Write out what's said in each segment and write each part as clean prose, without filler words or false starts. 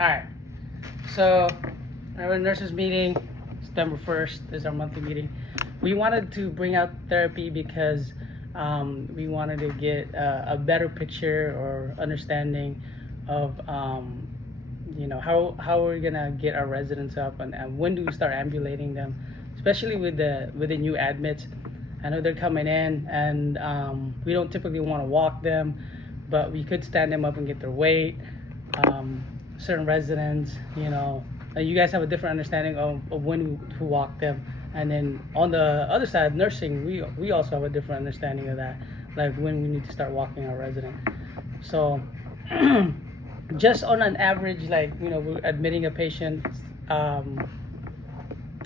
All right. So, our nurses meeting, September 1st is our monthly meeting. We wanted to bring out therapy because we wanted to get a better picture or understanding of, how we're gonna get our residents up and when do we start ambulating them, especially with the new admits. I know they're coming in and we don't typically want to walk them, but we could stand them up and get their weight. Certain residents, you guys have a different understanding of when to walk them. And then on the other side, nursing, we also have a different understanding of that, like when we need to start walking our resident. So just on an average, we're admitting a patient,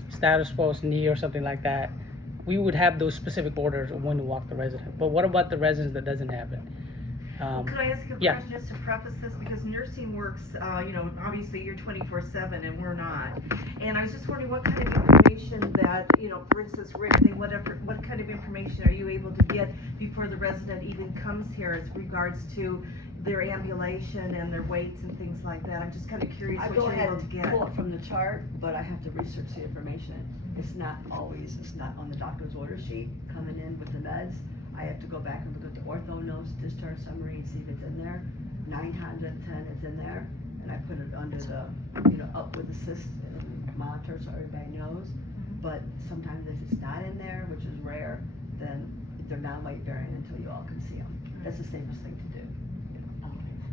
status post knee or something like that, we would have those specific orders of when to walk the resident. But what about the residents that doesn't have it? Could I ask you a yeah. question just to preface this? Because nursing works, obviously you're 24/7 and we're not. And I was just wondering what kind of information that, for instance, Rick, what kind of information are you able to get before the resident even comes here as regards to their ambulation and their weights and things like that? I'm just kind of curious I what go you're ahead able to get. and pull it from the chart, but I have to research the information. It's not on the doctor's order sheet coming in with the meds. I have to go back and look at the ortho notes, discharge summary, and see if it's in there. 9 times out of 10, it's in there, and I put it under the, up with assist and monitor so everybody knows. But sometimes if it's not in there, which is rare, then they're not weight bearing until you all can see them. That's the safest thing to do.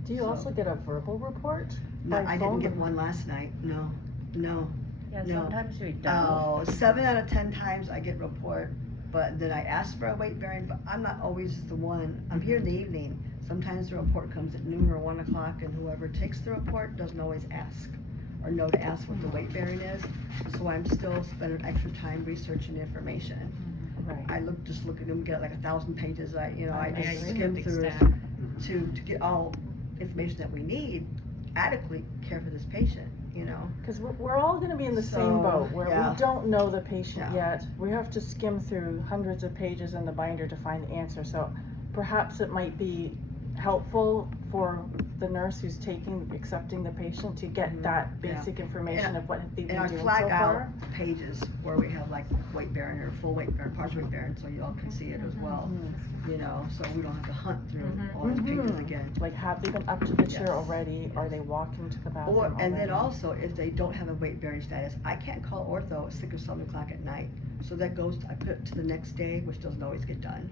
Do you also get a verbal report? No, by I phone? didn't get one last night. No. Yeah, No. sometimes we don't. Oh, 7 out of 10 times I get report, but then I ask for a weight bearing, but I'm not always the one. I'm here in the evening. Sometimes the report comes at noon or 1 o'clock, and whoever takes the report doesn't always ask or know to ask what the weight bearing is. So I'm still spending extra time researching information. Right. I just look at them, get like 1,000 pages. I Yeah, just you skim big through it stack. to get all information that we need, adequately care for this patient. Because we're all going to be in the So, same boat where yeah. we don't know the patient Yeah. yet. We have to skim through hundreds of pages in the binder to find the answer. So perhaps it might be helpful for the nurse who's accepting the patient to get that Yeah. basic information of what they've been And I doing flag so out far. pages where we have like weight bearing or full weight bearing, partial weight bearing, so you all can see it as well. So we don't have to hunt through all these pages again. Like, have they been up to the chair Yes. already? Are they walking to the bathroom Or, already? and then also, if they don't have a weight bearing status, I can't call ortho at 6 or 7 o'clock at night. So that goes, I put it to the next day, which doesn't always get done.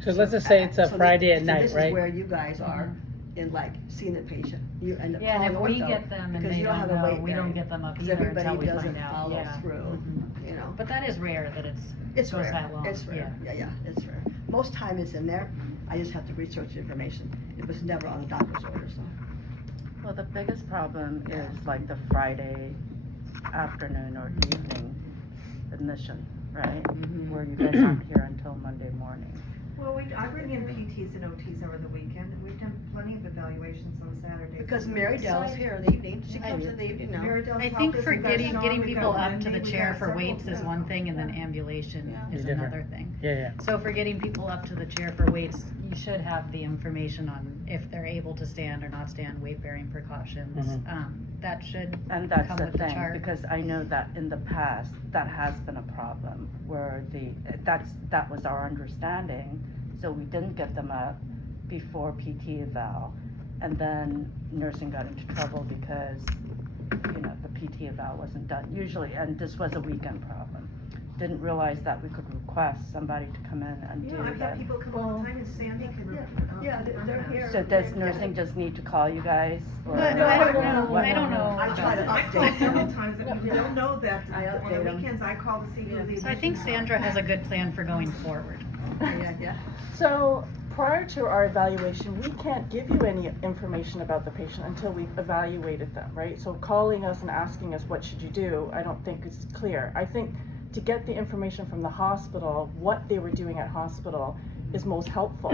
So let's just say it's a So Friday this, at night, This right? is where you guys are in like seeing the patient. You end up Yeah, calling and if we ortho get them and because they you don't don't have a know, weight we don't bearing. get them up Because either everybody until we doesn't find out, follow yeah. through, But that is rare that It's goes rare. that long. It's rare. Yeah, it's rare. Most time it's in there. I just have to research the information. It was never on the doctor's order, so. Well, the biggest problem is like the Friday afternoon or evening admission, right? Where you guys aren't here until Monday morning. Well, I bring in PTs and OTs over the weekend, and we've done plenty of evaluations on Saturdays. Because Mary Dell's here in the evening. She comes in the evening now. Mary Dell's I think office, for we've got getting Sean, we've people got up to Wendy, the we've chair got for several, weights is yeah. one thing, and then ambulation Yeah. is It's different. another thing. Yeah. So for getting people up to the chair for weights, you should have the information on if they're able to stand or not stand, weight bearing precautions. Mhm. That should And that's come the with the thing, chart. because I know that in the past, that has been a problem, where that was our understanding, so we didn't get them up before PT eval, and then nursing got into trouble because, the PT eval wasn't done, usually, and this was a weekend problem. Didn't realize that we could request somebody to come in and do Yeah, I've that. had people come all the time, and Sandy can. Yeah, they're confirm here. that. So does nursing just need to call you guys? or- But I don't know, what- I don't know. I try to I call update several them. times, and people don't know that, I on update the 'em. weekends, I call to see who the. So I think Sandra has a good plan for going forward. Yeah. So prior to our evaluation, we can't give you any information about the patient until we've evaluated them, right? So calling us and asking us, what should you do, I don't think is clear. I think to get the information from the hospital, what they were doing at hospital is most helpful.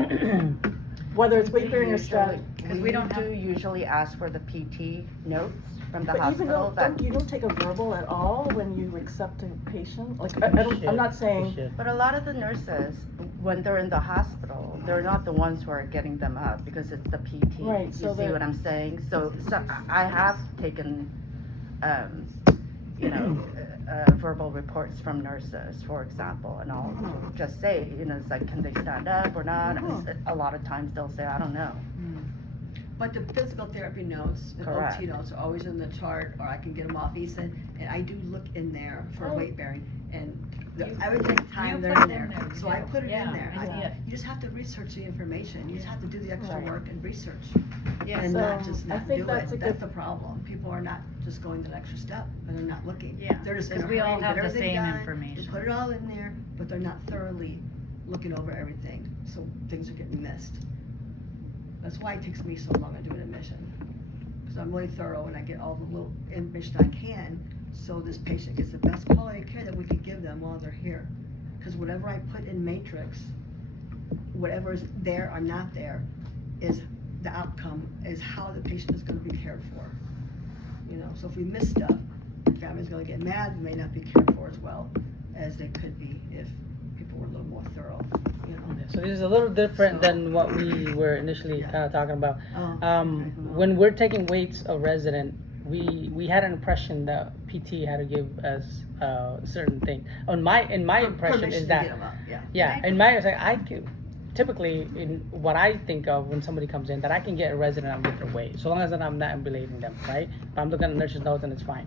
Whether it's weight bearing or static. Because we don't do usually ask for the PT notes from the But even hospital though, you don't take a verbal at all when you accept a patient? Like, I'm not We saying, should. But a lot of the nurses, when they're in the hospital, they're not the ones who are getting them up because it's the PT. Right, You so see they're- what I'm saying? So I have taken, you know, verbal reports from nurses, for example, and I'll just say, you know, it's like, can they stand up or not? And a lot of times they'll say, I don't know. But the physical therapy notes, the Correct. OT notes are always in the chart, or I can get them off Ethan, and I do look in there for weight bearing, and every time they're put in it in there, there, so I too. put it Yeah, in there. I see it. You just have to research the information, you just have to do the extra Right. work and research, Yeah, and So, not just I not think do that's a it, good- that's the problem. People are not just going the extra step, and they're not looking. Yeah, They're just in a 'cause we hurry all to have get the everything same done, information. They put it all in there, but they're not thoroughly looking over everything, so things are getting missed. That's why it takes me so long to do an admission. Because I'm really thorough and I get all the little information I can, so this patient gets the best quality of care that we can give them while they're here. Because whatever I put in matrix, whatever is there or not there, is the outcome, is how the patient is gonna be cared for. You know, so if we miss stuff, the family's gonna get mad, and may not be cared for as well as they could be if people were a little more thorough, you know. So this is a little different So- than what we were initially Yeah. kind of talking about. Oh, When we're taking weights of resident, we had an impression that PT had to give us a certain thing. In my impression Permission is to that, get 'em up, yeah. yeah, in my, it's like, I can, typically, in what I think of when somebody comes in, that I can get a resident and get their weight, so long as that I'm not ambulating them, right? If I'm looking at nurses' notes, and it's fine.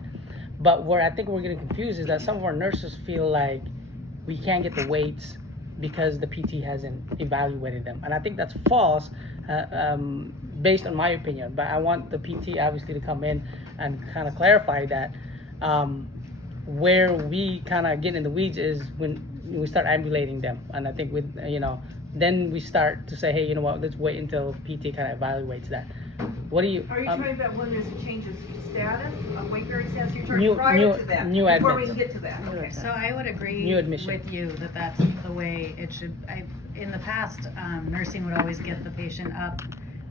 But where I think we're getting confused is that some of our nurses feel like we can't get the weights because the PT hasn't evaluated them, and I think that's false, based on my opinion. But I want the PT obviously to come in and kind of clarify that. Where we kind of get in the weeds is when we start ambulating them, and I think with then we start to say, hey, you know what? Let's wait until PT kind of evaluates that. What do you? Are you talking about when there's a change of status, a weight bearing status? You're New- talking prior new- to that, new before we admits. can get to that, okay. So I would agree New admission. with you that that's the way it should, in the past, nursing would always get the patient up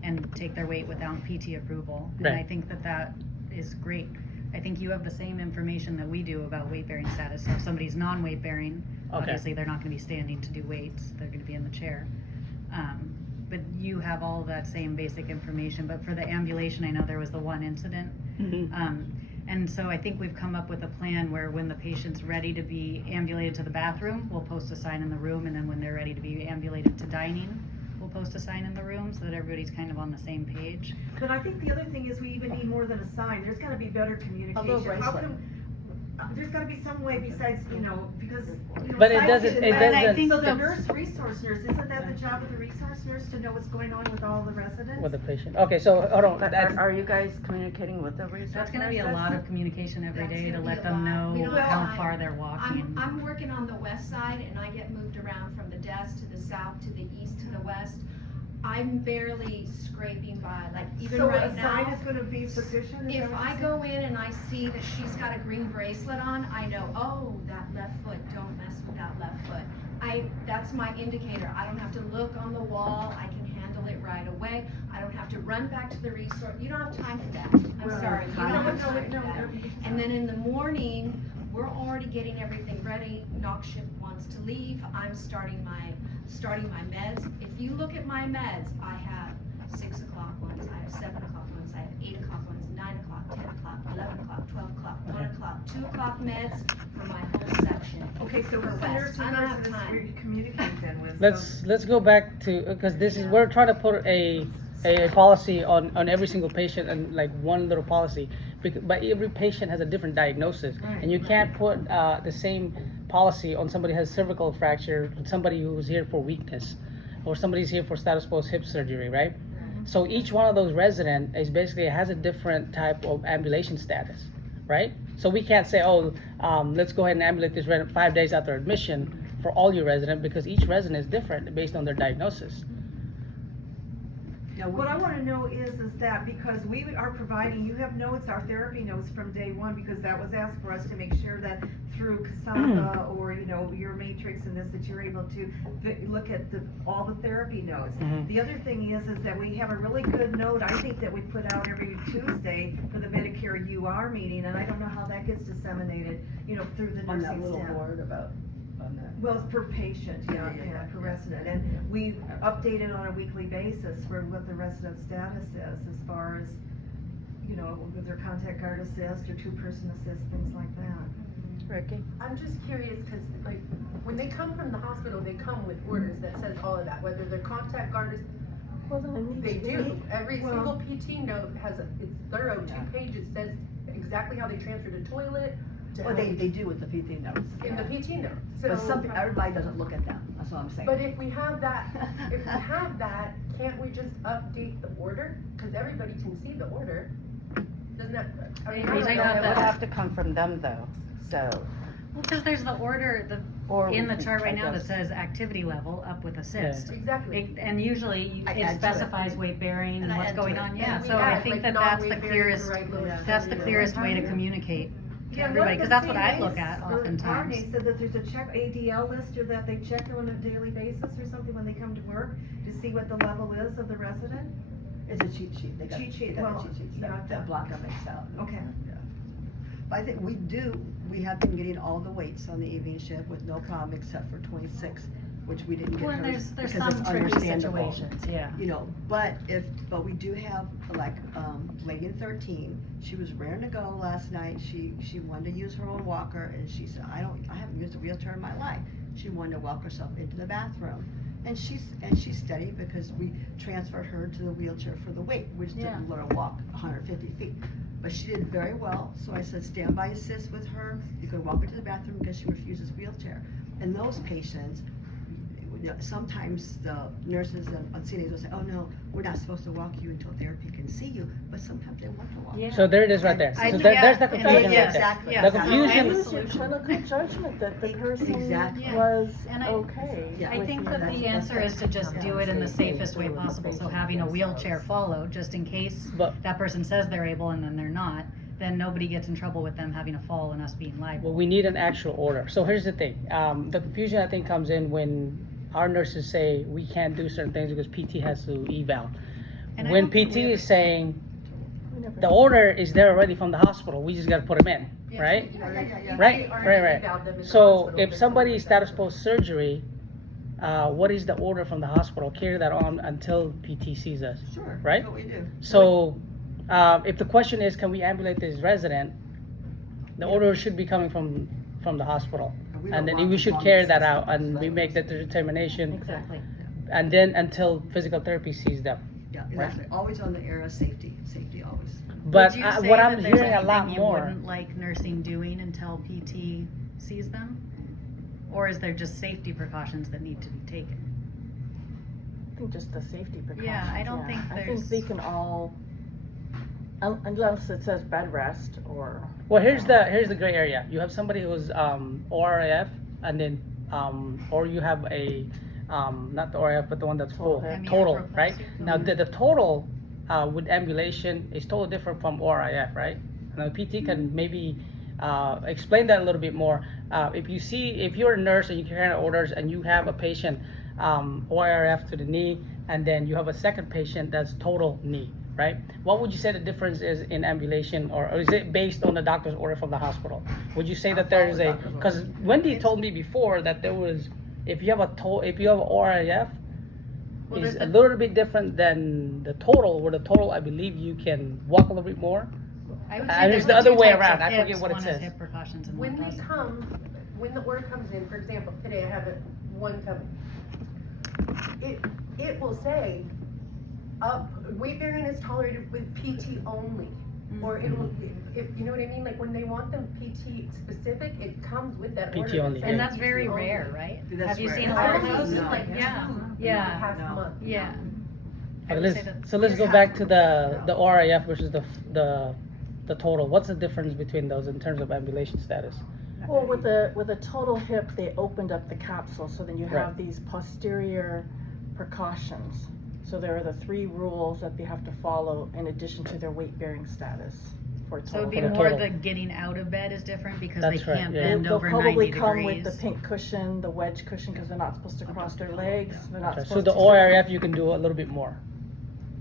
and take their weight without PT approval. And I Right. think that that is great. I think you have the same information that we do about weight bearing status. So if somebody's non-weight bearing, Okay. obviously they're not gonna be standing to do weights, they're gonna be in the chair. But you have all that same basic information, but for the ambulation, I know there was the one incident. Mhm. And so I think we've come up with a plan where when the patient's ready to be ambulated to the bathroom, we'll post a sign in the room, and then when they're ready to be ambulated to dining, we'll post a sign in the room so that everybody's kind of on the same page. But I think the other thing is we even need more than a sign, there's gotta be better communication. How bracelet. come, there's gotta be some way besides, because, But it signs doesn't- get it bad. doesn't- So the resource nurse, isn't that the job of the resource nurse to know what's going on with all the residents? With the patient. Okay, so hold on. But That's, are you guys communicating with the resource? That's gonna be a nurses? lot of communication every That's day to gonna let be a them lot. We know don't have how time. far they're walking. I'm working on the west side and I get moved around from the desk to the south, to the east, to the west. I'm barely scraping by, like even So right a sign now. is gonna be sufficient? Is If that what I you're go in and I see that she's got a green bracelet on, I know, oh, that left foot, don't mess with that left foot. That's my indicator. I don't have to look on the wall. I can handle it right away. I don't have to run back to the resource. You don't have time for that. I'm Well, sorry. You don't have time for no, that. And then in the morning, we're already getting everything ready. Knock shift wants to leave. I'm starting my meds. If you look at my meds, I have 6 o'clock ones, I have 7 o'clock ones, I have 8 o'clock ones, 9 o'clock, 10 o'clock, 11 o'clock, 12 o'clock, 1 o'clock, 2 o'clock meds for my whole section. Okay, so For who's the West. nurse I don't have nurse time. you communicate then with? let's go back to, because this is, we're trying to put a policy on every single patient, and like one little policy, but every patient has a different diagnosis, Right. and you can't put the same policy on somebody who has cervical fracture, somebody who's here for weakness, or somebody's here for status post hip surgery, right? So each one of those resident is basically has a different type of ambulation status, right? So we can't say, let's go ahead and ambulate this resident 5 days after admission for all your resident, because each resident is different based on their diagnosis. Yeah, What I wanna know is that because we are providing, you have notes, our therapy notes from day one, because that was asked for us to make sure that through Cassandra or, your matrix and this, that you're able to look at all the therapy notes. Mhm. The other thing is that we have a really good note, I think, that we put out every Tuesday for the Medicare UR meeting, and I don't know how that gets disseminated, through the on nursing that little staff. board about. on that. Well, it's per patient, yeah, Yeah. per resident, and we update it on a weekly basis for what the resident status is, as far as, you know, with their contact guard assist or two-person assist, things like that. Ricky? I'm just curious, cause like, when they come from the hospital, they come with orders that says all of that, whether they're contact guard, Well, then it needs they to do. be- Every Well- single PT note has it's thorough, 2 pages, says exactly how they transferred a toilet to Well, how they do with the PT notes. in the PT note, But so. everybody doesn't look at them, that's what I'm saying. But if we have that, can't we just update the order? Cause everybody can see the order. Doesn't that, I mean, I Maybe don't It know. not would the- have to come from them though, so. Because there's the order, Or in we the can- chart right I now that guess. says activity level up with assist. Exactly. And usually I it add to it. specifies weight bearing and And I what's add to going it. on, And yeah, we so I add, think like, that that's the non-weight bearing clearest, to right lower that's the extremity. clearest way to communicate to Yeah, everybody, one cause of that's the what I CNAs look at or oftentimes. RNA said that there's a check, ADL list, or that they check on a daily basis or something when they come to work, to see what the level is of the resident. It's a cheat sheet, they got, Cheat sheet, they got well, the cheat sheets yeah, that Blanca makes out. Okay. Yeah. But I think we have been getting all the weights on the evening shift with no problem except for 26, which we didn't get Well, and hers there's because some it's tricky understandable. situations, yeah. You know, but we do have, like, lady in 13, she was raring to go last night, she wanted to use her own walker, and she said, I haven't used a wheelchair in my life. She wanted to walk herself into the bathroom. And she's steady because we transferred her to the wheelchair for the weight, which didn't let her walk 150 feet. But she did very well, so I said, standby assist with her, you can walk her to the bathroom because she refuses wheelchair. And those patients, sometimes the nurses and CNAs will say, oh no, we're not supposed to walk you until therapy can see you, but sometimes they want to walk. Yeah. So there it is right there. I So think- there's the yeah, confusion right there. exactly. Yeah. The confusion, Use your clinical judgment that the person Exactly. Yeah. was And I- okay. Yeah. I with think you. that the answer is to just do it in the safest way possible, so having a wheelchair follow, just in case but that person says they're able and then they're not, then nobody gets in trouble with them having a fall and us being well, liable. we need an actual order. So here's the thing, the confusion I think comes in when our nurses say we can't do certain things because PT has to eval. And I When don't think PT we ever- is saying, We never- the order is there already from the hospital, we just gotta put them in, Yeah. right? Yeah. Right, already right. evaled them in the So hospital, if they're somebody coming is with status that. post surgery, what is the order from the hospital? Carry that on until PT sees us. Sure, Right? that's what we do. So, if the question is, can we ambulate this resident, the order should be coming from the hospital. We And don't then want we as should long carry as that it's out and we right. make that determination. Exactly. And then until physical therapy sees them. Yeah, exactly, always on the air of safety always. But Would you what say I'm that there's hearing a lot anything you more, wouldn't like nursing doing until PT sees them? Or is there just safety precautions that need to be taken? I think just the safety precautions. Yeah, I don't think I think there's- they can all, unless it says bed rest or. well, here's the gray area. You have somebody who's ORIF and then, or you have a, not the ORIF, but the one that's full, Total. total, right? Amnioroplasty. Now, the total with ambulation is totally different from ORIF, right? Now, PT can maybe explain that a little bit more. If you're a nurse and you carry orders and you have a patient ORIF to the knee, and then you have a second patient that's total knee, right? What would you say the difference is in ambulation, or is it based on the doctor's order from the hospital? Would you say that there is a, because Wendy told me before that there was, if you have ORIF, Well, is there's a the- little bit different than the total, where the total, I believe you can walk a little bit more. I would And say it's there's the other two way types around. of I forget hips. what it One says. is hip precautions and When one they doesn't. come, when the order comes in, for example, today I have one coming. It will say, weight bearing is tolerated with PT only. Or it will, if, you know what I mean, like when they want them PT specific, it comes with that PT order. that only, says yeah. And that's PT very only. rare, right? That's Have you rare. seen a I lot of haven't those? seen No. like Yeah, two in the yeah. past No. month. Yeah. I Okay, would say that- so let's go back to the ORIF versus the total. What's the difference between those in terms of ambulation status? Well, with a total hip, they opened up the capsule, so then you Right. have these posterior precautions. So there are the 3 rules that they have to follow in addition to their weight-bearing status for a So total it'd be For the hip. more total. the getting out of bed is different because they That's right, can't yeah. bend They'll over probably 90 come degrees. with the pink cushion, the wedge cushion, because they're not supposed to cross their legs, they're not So supposed the to. ORIF you can do a little bit more.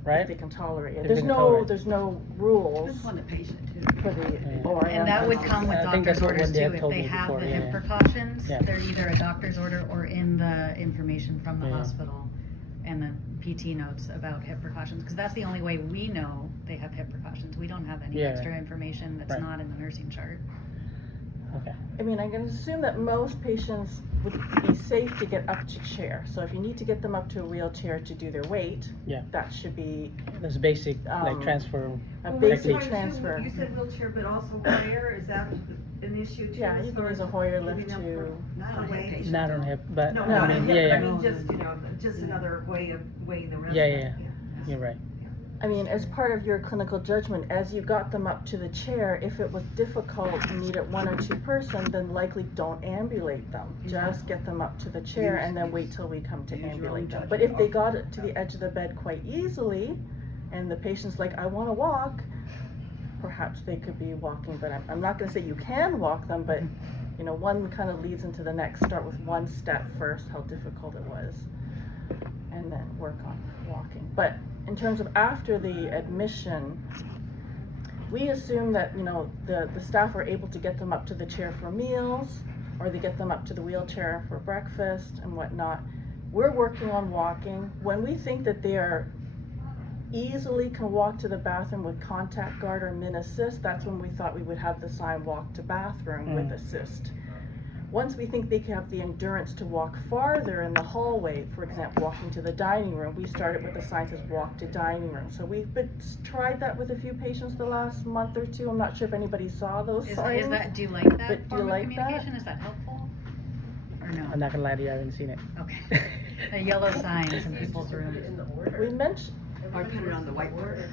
right? If they can tolerate it. If they There's can no, tolerate it. there's no rules Depends on the patient too. for the Yeah. ORM. And that would come with I think doctor's that's what orders Wendy too, had if told they me have before, the yeah, hip yeah. precautions, Yeah. they're either a doctor's order or in the information from the Yeah. hospital and the PT notes about hip precautions, cause that's the only way we know they have hip precautions, we don't have any Yeah. extra information that's Right. not in the nursing chart. Okay. I mean, I can assume that most patients would be safe to get up to chair. So if you need to get them up to a wheelchair to do their weight, Yeah. that should be That's basic, like Um, transfer. a Well, basic Lisa, transfer. You said wheelchair, but also Hoyer, is that an issue too? Yeah, as you far can use a as Hoyer getting lift up to, for- Not on for hip weight? patients. Not on hip, but No, I not mean, on yeah, hip, yeah, I mean, just, just another way of weighing the rest. Yeah, of it. yeah, you're right. I mean, as part of your clinical judgment, as you got them up to the chair, if it was difficult and needed one or two person, then likely don't ambulate them. Just get them up to the chair and then wait till we come to Use your own ambulate them. judgment. But if they got it to the edge of the bed quite easily, and the patient's like, I wanna walk, perhaps they could be walking, but I'm not gonna say you can walk them, but, you know, one kind of leads into the next. Start with one step first, how difficult it was, and then work on walking. But in terms of after the admission, we assume that, you know, the staff are able to get them up to the chair for meals, or they get them up to the wheelchair for breakfast and whatnot. We're working on walking. When we think that they are easily can walk to the bathroom with contact guard or min assist, that's when we thought we would have the sign walk to bathroom with assist. Once we think they can have the endurance to walk farther in the hallway, for example, walking to the dining room, we started with the sign that says walk to dining room. So we've tried that with a few patients the last month or two. I'm not sure if anybody saw those signs. Is that, do you like that But do you form of like that? communication, is that helpful? Or no? I'm not gonna lie to you, I haven't seen it. Okay. A yellow sign in people's rooms. In the order. We mentioned, Or put it on the whiteboard.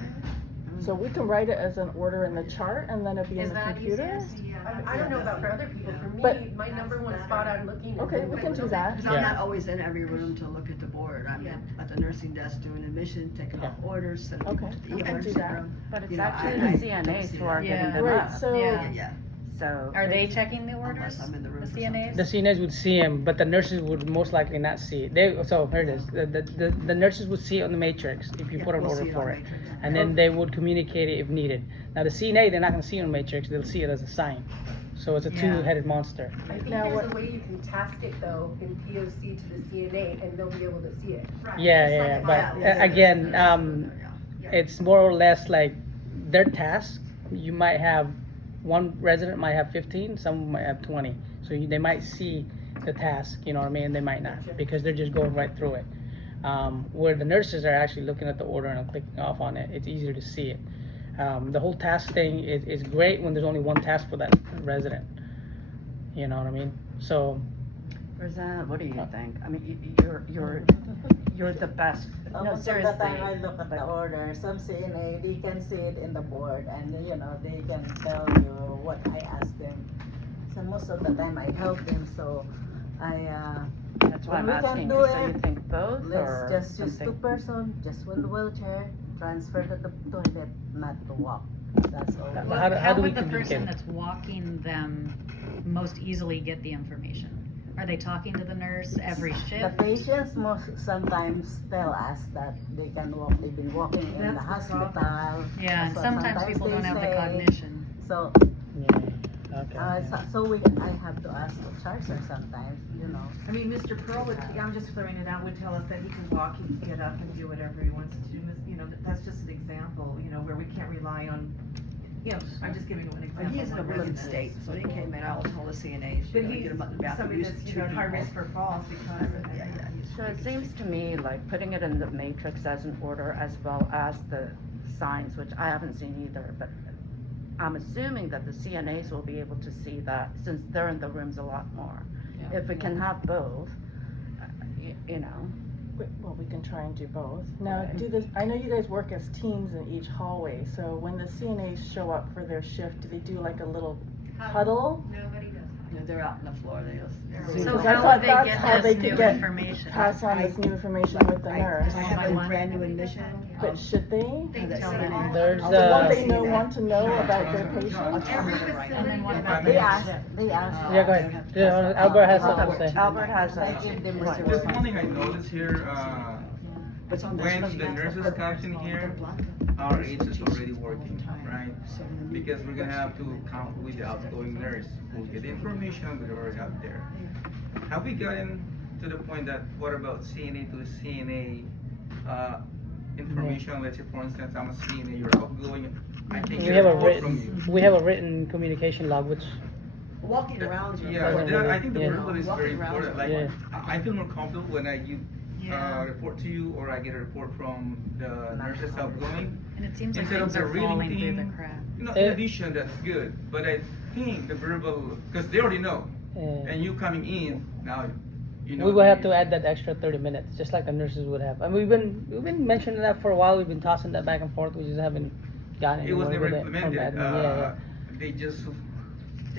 so we can write it as an order in the chart and then it'd be in Is the that computer? easiest? I don't know about for other people, for me, But- my number one spot I'm looking is. Okay, in we the can do room. that. Because I'm Yeah. not always in every room to look at the board. I'm at the nursing desk doing admission, taking off orders, sending people Okay, to the we can ER do that. syndrome. But it's You know, actually I the don't CNAs see who are that. getting them Right, up, so. Yeah. Yeah, so. Are they checking the unless orders, I'm in the room the for CNAs? The CNAs would see him, but the nurses would most likely not see it. So here it is. The nurses would see it on the matrix if you Yeah, put an we'll order see it for on it. Matrix. And then they would communicate it if needed. Now the CNA, they're not gonna see it on matrix, they'll see it as a sign. So it's a Yeah. two-headed monster. I think Now there's what- a way you can task it though in POC to the CNA and they'll be able to see it. Yeah, yeah, yeah, but again, it's more or less like their task. You might have, one resident might have 15, some might have 20. So they might see the task, you know what I mean, they might not, because they're just going right through it. Where the nurses are actually looking at the order and clicking off on it, it's easier to see it. The whole task thing is great when there's only one task for that resident. You know what I mean? So, Roseanne, what do you think? I mean, you're the best. No, Most of seriously. the time I look at the order, some CNA, they can see it in the board and you know, they can tell you what I asked them. So most of the time I help them, so That's why when I'm we asking can you, do so you it, think both or let's just use something? 2 person, just one wheelchair, transfer to the toilet, not to walk. That's all. But Well, how how do we would the person communicate? that's walking them most easily get the information? Are they talking to the nurse every The shift? patients sometimes tell us that they can walk, they've been walking in the That's the hospital. Yeah, and So sometimes people they don't have the say- cognition. So yeah, okay. I have to ask the charger sometimes, you know. I mean, Mr. Pearl would, I'm just throwing it out, would tell us that he can walk, he can get up and do whatever he wants to do. You know, that's just an example, you know, where we can't rely on, you know, I'm just giving you an But example. he's in a of willing residents. state, so he came in, I will tell the CNAs, But you know, he's get him up in the bathroom, somebody use that's, 2 you know, high people. risk for falls because of Yeah, yeah, he's So it seems to me like putting it in the matrix as an order as well as the signs, which I haven't seen either, but I'm assuming that the CNAs will be able to see that since they're in the rooms a lot more. If we can have both, you know. Well, we can try and do both. Now, Okay. I know you guys work as teams in each hallway, so when the CNAs show up for their shift, do they do like a little huddle? Nobody does. You know, they're out on the floor, they're. So Because I how thought would they that's get how they this could new get- information? Pass on this new information with the nurse. I have One by a one. brand new admission. But should they? They Have that tell CNA. them. There's The one they know- want to know about their I'll patient? tell them Every to write facility And then what has about a- the They ask, Yeah, go ahead. Yeah, Albert has something to say. Albert has I give them Right. a There's one thing I noticed here, But it's on when special the task nurses force. comes in here, Blanca. our aides is already working, right? So when we- Because we're gonna have to count with the outgoing nurse who'll get the information we already have there. Have we gotten to the point that, what about CNA to CNA, information, let's say for instance, I'm a CNA, you're outgoing, I can We get have a a report from written, you. we have a written communication log, which, Walking around. Yeah, but I think the Yeah. verbal is very Walking around. important, like, Yeah. I feel more comfortable when I give, Yeah. report to you, or I get a report from the nurses outgoing. And it seems like Instead of things the are reading falling through the thing, cracks. You know, Eh. in addition, that's good, but I think the verbal, because they already know, and you coming in, now, you know. we will have to add that extra 30 minutes, just like the nurses would have. And we've been mentioning that for a while, we've been tossing that back and forth, we just haven't gotten It was anywhere never with it from implemented, admin. Yeah, they just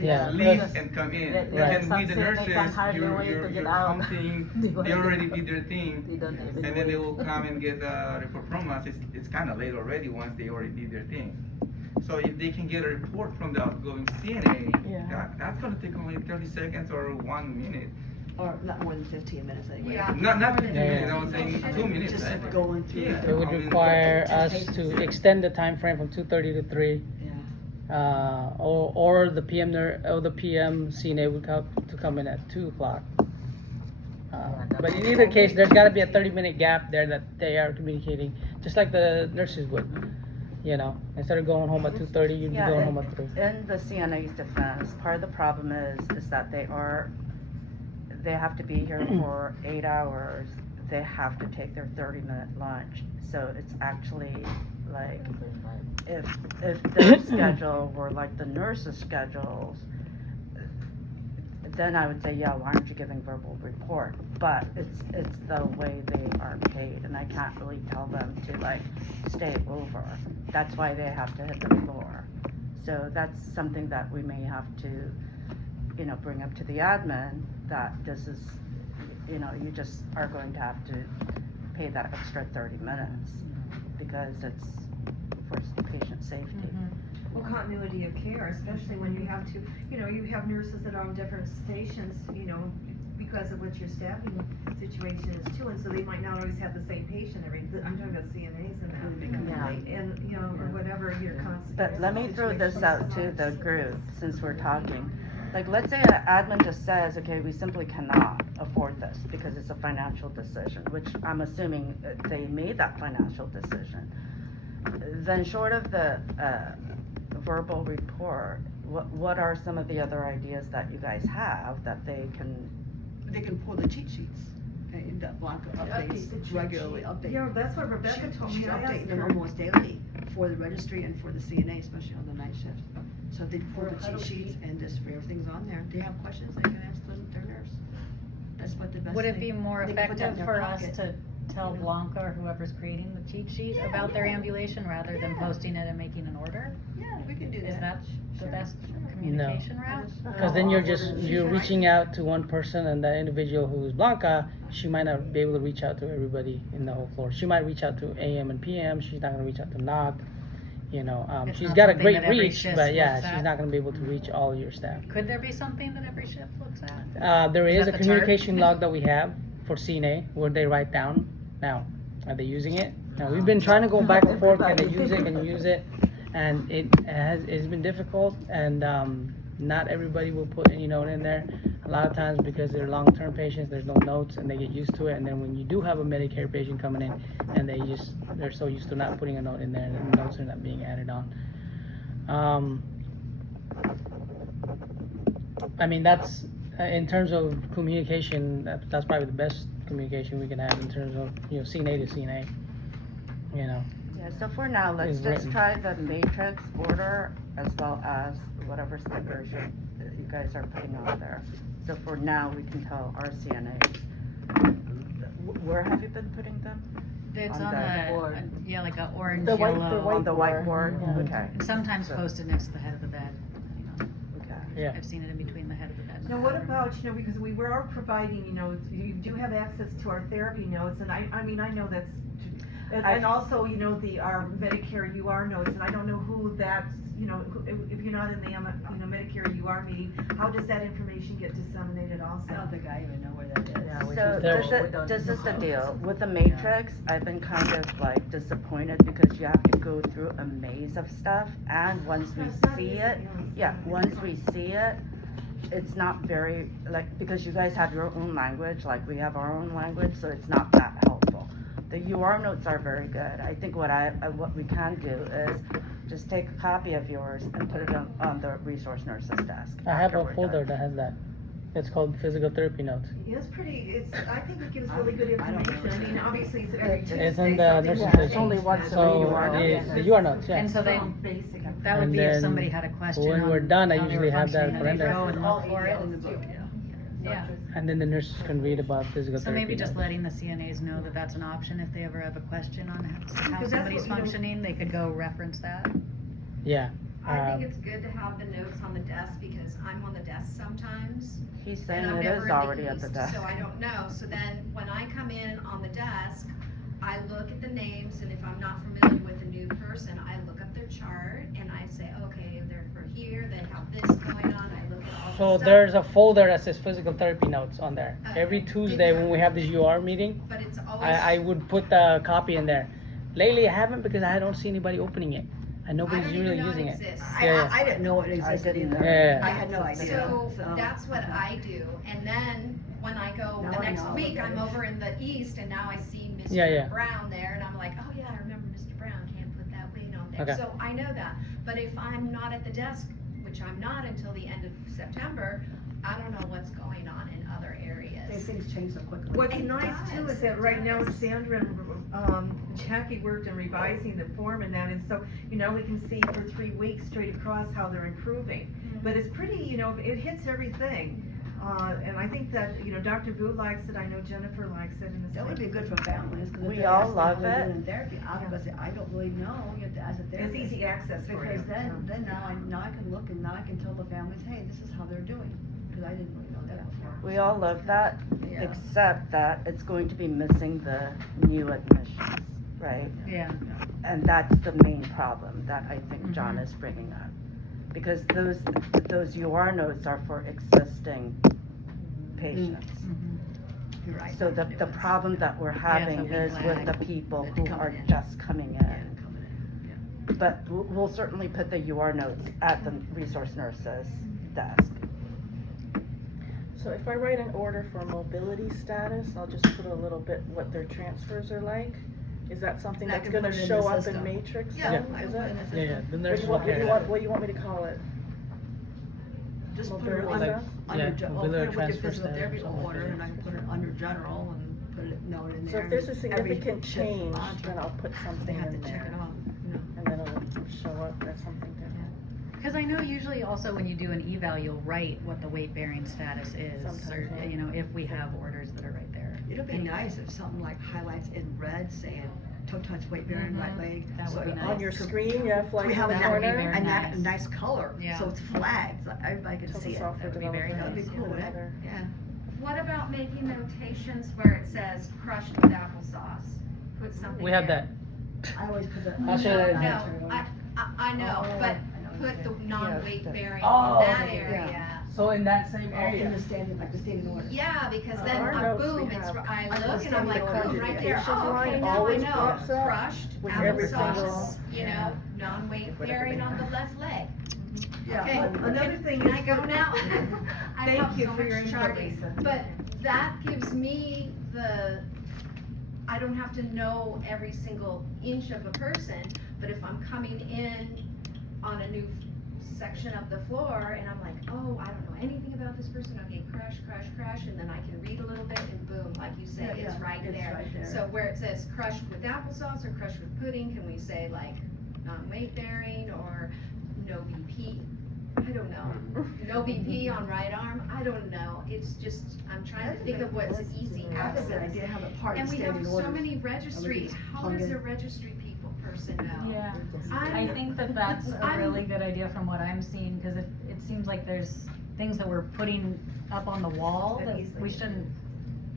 Yeah. leave Because- and come in. They- And they- then some with the say they nurses, can hardly wait to you're get out. counting, They they want- already did their thing. They don't even And then they wait. will come and get a report from us, it's kinda late already once they already did their thing. So if they can get a report from the outgoing CNA, Yeah. that's gonna take only 30 seconds or 1 minute. Or not more than 15 minutes anyway. Yeah. Not 15 Yeah. minutes, I was saying 2 minutes. Just right? going through. Yeah. It would I mean, require us to extend the time frame from 2:30 to 3. Yeah. Or the PM CNA would come in at 2 o'clock. But in either case, there's gotta be a 30-minute gap there that they are communicating, just like the nurses would. You know, instead of going home at 2:30, you'd be Yeah, going and- home at 3. In the CNA's defense, part of the problem is that they have to be here for 8 hours. They have to take their 30-minute lunch. So it's actually like, if their schedule were like the nurses' schedules, then I would say, yeah, why aren't you giving verbal report? But it's the way they are paid, and I can't really tell them to like stay over. That's why they have to hit the floor. So that's something that we may have to, you know, bring up to the admin, that this is, you know, you just are going to have to pay that extra 30 minutes because it's for patient safety. Well, continuity of care, especially when you have to, you know, you have nurses that are on different stations, you know, because of what your staffing situation is too, and so they might not always have the same patient I'm talking about CNAs and that. Yeah. And, you know, or whatever your constant. But let me throw this out to the group, since we're talking. Like, let's say an admin just says, okay, we simply cannot afford this because it's a financial decision, which I'm assuming they made that financial decision. Then short of the verbal report, what are some of the other ideas that you guys have that they can? They can pull the cheat sheets. And that Blanca Update the updates cheat regularly, sheet. Yeah, that's what Rebecca told me. She's I asked updating them her. almost daily for the registry and for the CNA, especially on the night shift. So they pull Or the cheat huddle sheets sheet. and just everything's on there. They have questions, they can ask their nurse. That's what the best Would it thing- be more they can put that in effective their for us pocket. to tell Blanca or whoever's creating the cheat sheet about their ambulation rather than posting it and making an order? Yeah, we can do that. Is that the Sure, best sure. communication route? Because then you're reaching out to one person, and that individual who's Blanca, she might not be able to reach out to everybody in the whole floor. She might reach out to AM and PM, she's not gonna reach out to NOC. You know, It's she's not got a something great that every reach, shift but yeah, looks she's at. not gonna be able to reach all your staff. Could there be something that every shift looks at? There Is is a that the chart? communication log that we have for CNA where they write down. Now, are they using it? Now, we've been trying to go back and forth, can they use it, can you use it? And it's been difficult, and not everybody will put any note in there. A lot of times because they're long-term patients, there's no notes and they get used to it, and then when you do have a Medicare patient coming in and they're so used to not putting a note in there and the notes are not being added on. I mean, that's, in terms of communication, that's probably the best communication we can have in terms of, you know, CNA to CNA, you know. Yeah, so for now, let's Is just written. try the matrix order as well as whatever stickers you guys are putting on there. So for now, we can tell our CNAs. Where have you been putting them? It's On on the board. yeah, like a orange, The yellow. white On the board, whiteboard? yeah. Okay. And sometimes So- posted next to the head of the bed. depending on- Okay. Yeah. I've seen it in between the head of the bed. and the Now, what bathroom. about, you know, because we are providing, you know, you do have access to our therapy notes, and I mean, I know that's, And also, you know, our Medicare UR notes, and I don't know who that, you know, if you're not in the, you know, Medicare UR meeting, how does that information get disseminated also? I don't think I even know where that is. Yeah, we So just- this is the deal, with the matrix, I've been kind of like disappointed because you have to go through a maze of stuff, and once we see it, once we see it, it's not very, like, because you guys have your own language, like we have our own language, so it's not that helpful. The UR notes are very good. I think what we can do is just take a copy of yours and put it on the resource nurse's desk. I have after a we're folder done. that has that. It's called physical therapy notes. Yeah, I think it gives really good I don't know. information. I mean, obviously, it's every Tuesday. It's in the something nurse's will station. It's only change once that. a So week. UR notes. the UR notes, yeah. And so they, Some basic. that would And be if then somebody had a question when on we're done, I how they usually were have that functioning, and they printed. go and look for it. In the book, Yeah. And then the nurses can read about physical So therapy. maybe just notes. letting the CNAs know that that's an option if they ever have a question on how Because that's somebody's what, you know- functioning, they could go reference that. Yeah. I think it's good to have the notes on the desk because I'm on the desk sometimes. He's And saying I'm it never is in the already at the east, desk. so I don't know. So then when I come in on the desk, I look at the names, and if I'm not familiar with a new person, I look up their chart and I say, okay, they're for here, they have this going on, I look at all the So stuff. there's a folder that says physical therapy notes on there. Okay. Every Tuesday when we have this UR meeting, But it's always. I would put the copy in there. Lately I haven't because I don't see anybody opening it. And I nobody's don't even really know using it it. exists. I didn't know it existed didn't either. Yeah. I had no idea. So that's what I do, and then when I go Now the I next know. week, I'm over in the east, and now I see Mr. Yeah. Brown there, and I'm like, oh yeah, I remember Mr. Brown, can't put that weight on there. Okay. So I know that, but if I'm not at the desk, which I'm not until the end of September, I don't know what's going on in other These areas. things change so quickly. What's It nice too does, is that it right now does. Sandra and Jackie worked on revising the form and that, and so, you know, we can see for 3 weeks straight across how they're improving. But it's pretty, you know, it hits everything. And I think that, you know, Dr. Vu likes it, I know Jennifer likes it, and it's. That would be good for families, because if We they're all asking love how they're it. doing therapy, I'm gonna say, I don't really know, you have to ask a It's therapist. easy access for you. Because then now I can look and now I can tell the families, hey, this is how they're doing, because I didn't really know that before. We all love that, Yeah. except that it's going to be missing the new admissions, right? Yeah. And that's the main problem that I think John is bringing up. Because those UR notes are for existing patients. You're right. So the problem that we're having something is with the lag. people That's who coming are in. just coming Yeah, in. coming in, yeah. But we'll certainly put the UR notes at the resource nurse's desk. So if I write an order for mobility status, I'll just put a little bit what their transfers are like. Is that something And I that's can gonna put it in show the up in system. Matrix? Yeah, then? I Is can put it? it in the Yeah, system. the What nurse do you will want, carry what that. do you want me to call it? Just put it Mobility under, stuff? under, Yeah, put it mobility with transfer your physical status, therapy something like order, that. and I can put it under general and put it, note in So there. if there's a Every significant shift change, monitor, then I'll put They something have to in check there. it off, you know. And then it'll show up as something different. Because I know usually also when you do an eval, you'll write what the weight bearing status is, or, Sometimes, yeah. you know, if we have orders that are right there. It'll be nice if something like highlights in red saying toe touch, weight bearing, right Mhm. leg. That would so be it- nice. On your screen, you have like We in have the a that would be corner. very and that, nice. nice color, Yeah. so it's flagged, so everybody can Tell see the it. software That would be very developer That'd be to cool, put wouldn't it? another- Yeah. What about making notations where it says crushed with applesauce? Put something We have there. that. I always put the. I'll show you that. No, I know, Oh, but I know what put you're the saying. non-weight bearing Oh, in that okay, yeah. area. So in that same Oh, in the standing, like the standing order. Yeah, because then, Our notes we boom, it's, have- I I look and I'm like, understand boom, the right there, notifications oh, okay, line now I always know, pops up crushed, with every applesauce, you Yeah. know, non-weight bearing on the left leg. Yeah, Okay, Another thing can is. I go now? I Thank have you so for your much input, charting, Lisa. but that gives me I don't have to know every single inch of a person, but if I'm coming in on a new section of the floor and I'm like, oh, I don't know anything about this person, okay, crush, and then I can read a little bit and boom, like you say, Yeah, it's yeah, right it's there. right there. So where it says crushed with applesauce or crushed with pudding, can we say like non-weight bearing or no BP? I don't know. No BP on right arm? I don't know. It's just, I'm trying to think of what's easy That's a good access. idea, have it part of And we standing have so orders. many registries. How hung does in. a registry person know? Yeah, I'm- I think that that's a I'm- really good idea from what I'm seeing, because it seems like there's things that we're putting up on the wall that we shouldn't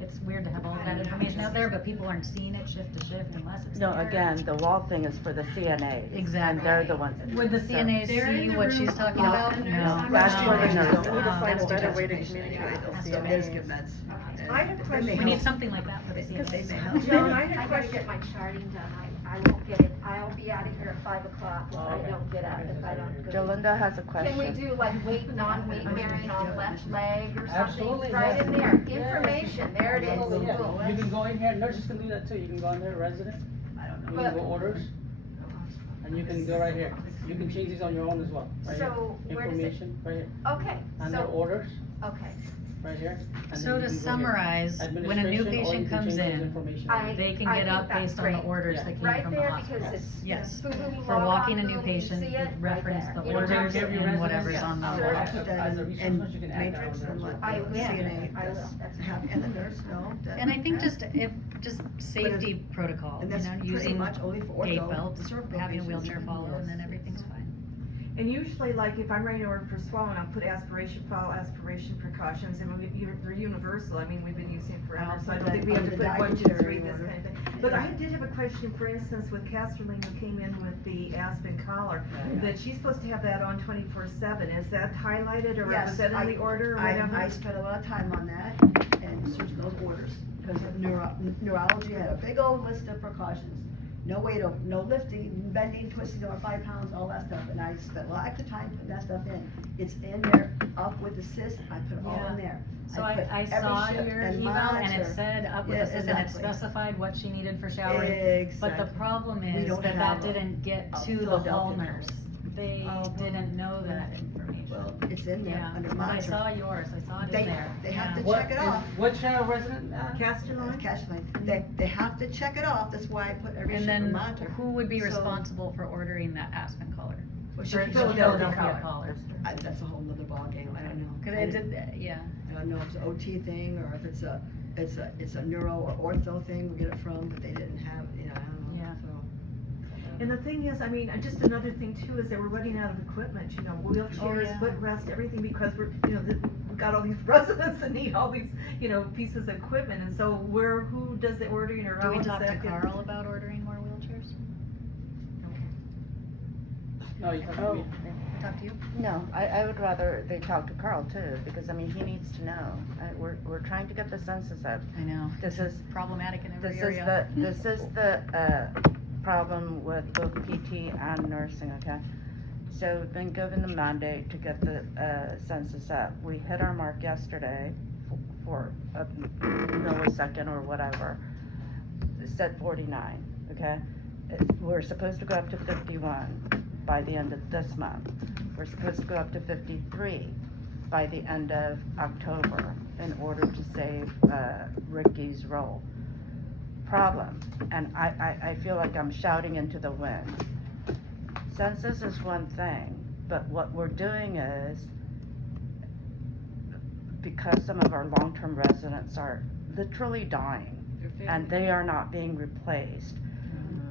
it's weird to have all of that information out there, but people aren't seeing it shift to shift unless it's No, there. again, the wall thing is for the CNAs. Exactly. And they're the ones. Would the so- CNAs They're in see the what she's room talking a lot, about? and No. there's- That's for the No. nurses. We need to find That's a better too way to much. communicate with That's the too CNAs CNAs. give meds. I have a question. We need something like that for the Because they CNAs. may help. John, I I had a gotta question. get my charting done, I won't get it, I'll be out of here at 5 o'clock if I Okay. don't get out, if I don't go. Jolinda has a Can we question. do like weight, non-weight bearing on left leg or something? Absolutely, It's right yes. in there, Yes. information, there it is. Absolutely, yeah. You can go in here, nurses can do that too, you can go in there, resident, I don't you know. can go orders, and you can go right here. You can change these on your own as well, right here. So, where does it, Information, right here, okay, under so, orders, okay, right here. and then So you to can go here. summarize, when a new Administration, or you patient can comes change those in, information. I- they can I get think up that's based on the great. orders Yeah. that came right from the there, hospital. because it's, Yes. boom, For log walking a on, new boom, you patient, see it it right reference there. the You know, orders Give your and whatever's residents- on the I'll Sure. wall. put that As a in, resource, in you can add that matrix on there and as let well. the I will. CNA I will. does, That's have, and the nurse know that. And I think yeah. just safety protocol, And you that's know, pretty using much only for gait ortho, belts, the cervical having a patients. wheelchair follow, and then everything's fine. And usually, like, if I'm writing an order for swallowing, I'll put aspiration, follow aspiration precautions, and they're universal, I mean, we've been using it forever, so I don't think we have to put 1, 2, 3, this kind of thing. But I did have a question, for instance, with Casterline, who came in with the Aspen collar, that she's supposed to have that on 24/7, is that highlighted, or Yes, was that in the order, or whatever? I spent a lot of time on that and searched those orders, because of neurology had a big old list of precautions. No weight, no lifting, bending, twisting over 5 pounds, all that stuff, and I spent lots of time putting that stuff in. It's in there, up with assist, I put it all in there. So put I every saw shift your and email and it monitor. said up with Yes, assist and it exactly. specified what she needed for showering. But the Exactly. problem We is don't that have didn't get a to the hall Philadelphia nurse. They didn't know that information. Well, it's in there, Yeah, under but I monitor. saw yours, I saw it They- in there. they have Yeah. to check it off. Which resident, Casterline? Cashline, they have to check it off, that's why I put every And shift and then monitor. who would be So- responsible for ordering that Aspen collar? Well, she For can the go Philadelphia Philadelphia. collar. That's a whole nother ballgame, I don't know. Cause I it didn't- did, yeah. I don't know if it's an OT thing, or if it's a neuro or ortho thing we get it from, but they didn't have, I don't know, Yeah. so. And the thing is, I mean, just another thing too, is that we're running out of equipment, wheelchairs, yeah. footrest, everything, because we're, we've got all these residents that need all these, pieces of equipment, and so who does the ordering, or Do how we does talk to that get? Carl about ordering more wheelchairs? No, you have Oh. to Talk to you? No, I would rather they talk to Carl too, because I mean, he needs to know. We're trying to get the census up. I know. This is, Problematic in every this is area. this is the problem with both PT and nursing, okay? So we've been given the mandate to get the census up. We hit our mark yesterday for a millisecond or whatever. It said 49, okay? We're supposed to go up to 51 by the end of this month. We're supposed to go up to 53 by the end of October in order to save Ricky's role. Problem, and I feel like I'm shouting into the wind. Census is one thing, but what we're doing is, because some of our long-term residents are literally dying, and they are not being replaced,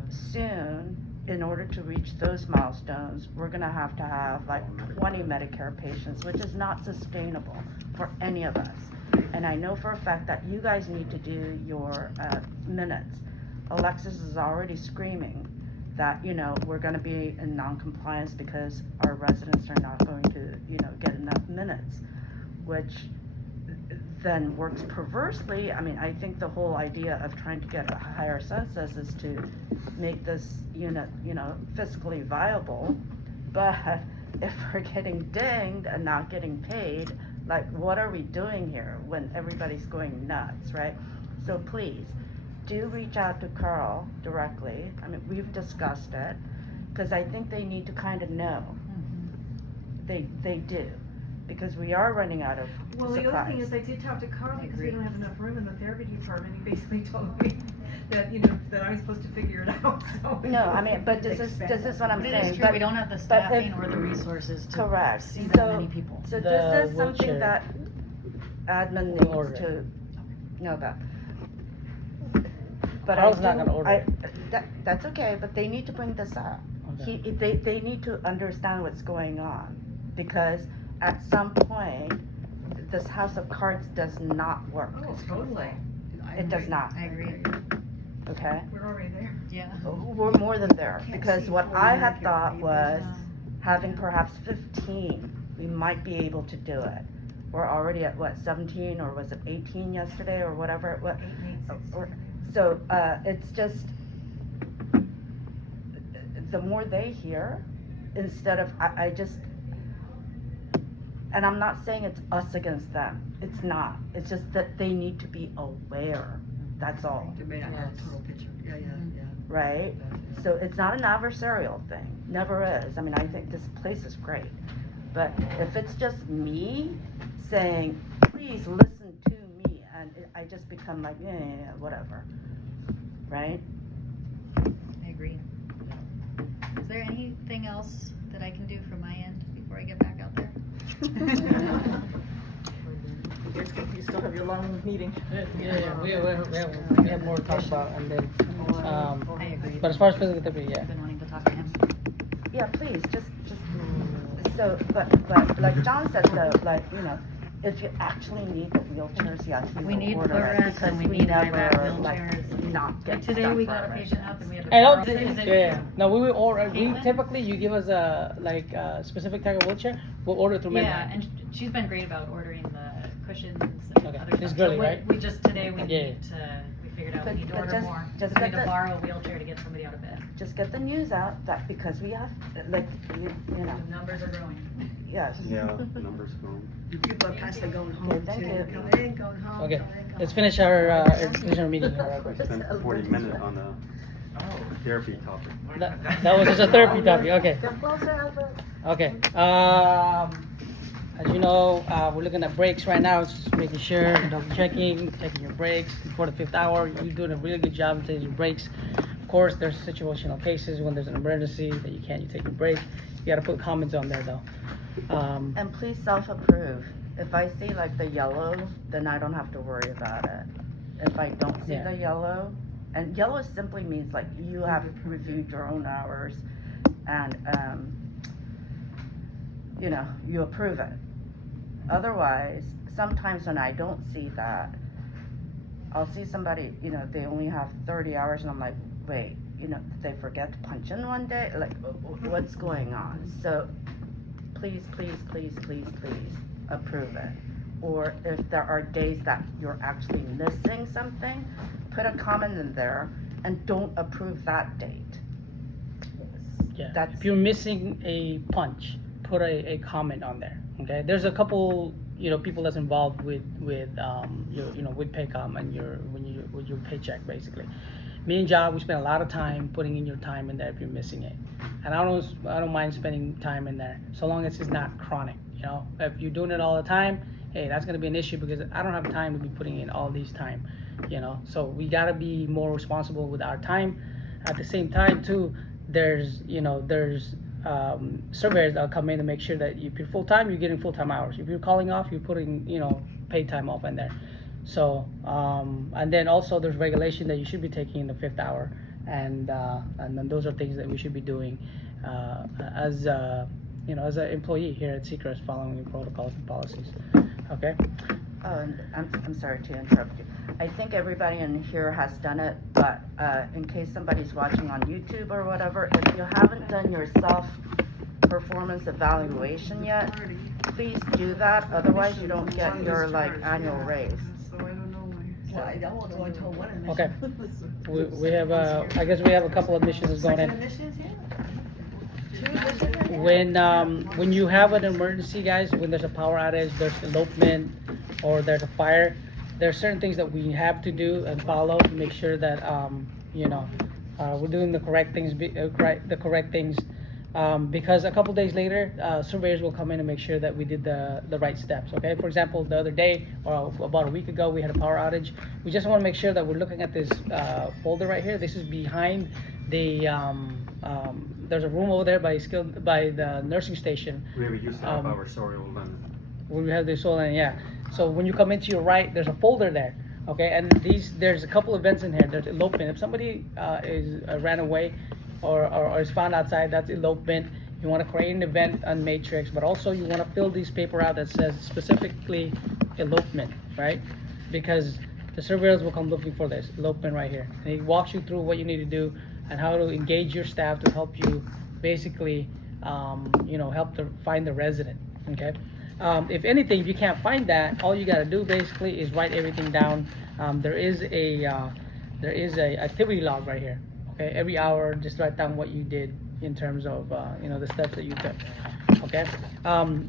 soon, in order to reach those milestones, we're gonna have to have like 20 Medicare patients, which is not sustainable for any of us. And I know for a fact that you guys need to do your minutes. Alexis is already screaming that, we're gonna be in non-compliance because our residents are not going to, get enough minutes, which then works perversely. I mean, I think the whole idea of trying to get a higher census is to make this unit, fiscally viable. But if we're getting dinged and not getting paid, like, what are we doing here when everybody's going nuts, right? So please, do reach out to Carl directly. I mean, we've discussed it, because I think they need to kind of know. They do, because we are running out of Well, the other thing supplies. is, I did talk to Carl, because we agree. don't have enough room in the therapy department, he basically told me that, that I'm supposed to figure it out, so. No, I mean, but this is what I'm But saying. it is true, but- we don't have the but if- staffing or the resources to Correct. see So- that many people. So The this is something wheelchair. that admin We'll order needs it. to know about. But Carl's not gonna order it. That's okay, but they need to bring this up. Okay. They need to understand what's going on, because at some point, this house of cards does not work. Oh, totally. It does not, I agree, okay? We're already there. yeah. We're more than there, because what I had thought was having perhaps 15, we might be able to do it. We're already at what, 17, or was it 18 yesterday, or whatever it was? So, it's just, the more they hear, instead of, I just, and I'm not saying it's us against them, it's not, it's just that they need to be aware, that's all, They may not have a total picture, yeah, right? So it's not an adversarial thing, never is, I mean, I think this place is great, but if it's just me saying, please listen to me, and I just become like, yeah, whatever, right? I agree. Is there anything else that I can do from my end before I get back out there? You still have your long meeting. Yeah, we have more to talk about, and then, I agree. but as far as physical therapy, yeah. I've been wanting to talk to him. Yeah, please, just, so, but like John said though, like, you know, if you actually need the wheelchairs, yes, We we need will order it, footrests and because we we need high back never, like, wheelchairs. not get Like today, stuff we for got a it. patient up and we had to I borrow. don't Is think, it- yeah, no, we will order, we Caitlin? typically, you give us a, like, a specific type of wheelchair, we'll order through Yeah, Medline. and she's been great about ordering the cushions and Okay, other she's stuff. girly, So right? we just, today, we Yeah. need to, we figured out But- we need to but order just- more. just We need get to the- borrow a wheelchair to get somebody out of bed. Just get the news out that, because we have, like, you know, The numbers are growing. yes. Yeah, numbers going. People are past going home Okay, thank too. you. Coming in, going home. Okay, coming in, going let's home. finish our meeting here, real We quick. spent 40 minutes on the therapy topic. That was just a therapy topic, okay. Okay, as you know, we're looking at breaks right now, just making sure, double checking, taking your breaks before the 5th hour. You're doing a really good job of taking your breaks. Of course, there's situational cases when there's an emergency that you can't, you take a break. You gotta put comments on there though. And please self-approve. If I see like the yellow, then I don't have to worry about it. If I don't see Yeah. the yellow, and yellow simply means like you have reviewed your own hours and, you know, you approve it. Otherwise, sometimes when I don't see that, I'll see somebody, you know, they only have 30 hours and I'm like, wait, you know, did they forget to punch in one day? Like, what's going on? So please, please, please, please, please approve it. Or if there are days that you're actually missing something, put a comment in there and don't approve that date. Yeah, That's- if you're missing a punch, put a comment on there, okay? There's a couple, you know, people that's involved with your, you know, with Paycom and with your paycheck, basically. Me and Job, we spend a lot of time putting in your time in there if you're missing it. And I don't mind spending time in there, so long as it's not chronic, you know? If you're doing it all the time, hey, that's gonna be an issue because I don't have time to be putting in all these time, you know? So we gotta be more responsible with our time. At the same time too, there's surveyors that'll come in to make sure that if you're full-time, you're getting full-time hours. If you're calling off, you're putting, you know, paid time off in there. So, and then also there's regulation that you should be taking in the 5th hour. And then those are things that we should be doing as, you know, as an employee here at Seacrest, following protocols and policies. Okay? Oh, and I'm sorry to interrupt you. I think everybody in here has done it, but in case somebody's watching on YouTube or whatever, if you haven't done your self-performance evaluation yet, please do that, otherwise you don't get your like annual raise. Well, I don't want to go into one admission. Okay. We have, I guess we have a couple of missions going Second in. admissions, yeah. When you have an emergency, guys, when there's a power outage, there's elopement, or there's a fire, there are certain things that we have to do and follow to make sure that you know, we're doing the correct things, because a couple days later, surveyors will come in and make sure that we did the right steps. Okay, for example, the other day or about a week ago, we had a power outage. We just want to make sure that we're looking at this folder right here. This is behind the there's a room over there by the nursing station. We used to have our soil and We have the soil and yeah. So when you come into your right, there's a folder there. Okay, and there's a couple events in here. There's elopement. If somebody ran away or is found outside, that's elopement. You want to create an event on Matrix, but also you want to fill these paper out that says specifically elopement, right? Because the surveillance will come looking for this elopement right here. And he walks you through what you need to do and how to engage your staff to help you basically, help to find the resident, okay? If anything, if you can't find that, all you gotta do basically is write everything down. There is a activity log right here, okay? Every hour, just write down what you did in terms of, the steps that you took, okay?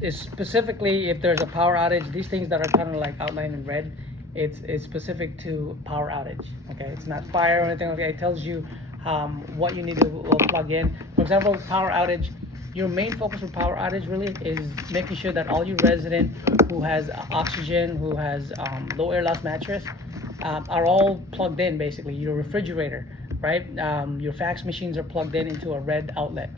It's specifically, if there's a power outage, these things that are kind of like outlined in red, it's specific to power outage, okay? It's not fire or anything, okay? It tells you what you need to plug in. For example, power outage, your main focus with power outage really is making sure that all your resident who has oxygen, who has low air loss mattress, are all plugged in basically. Your refrigerator, right? Your fax machines are plugged in into a red outlet.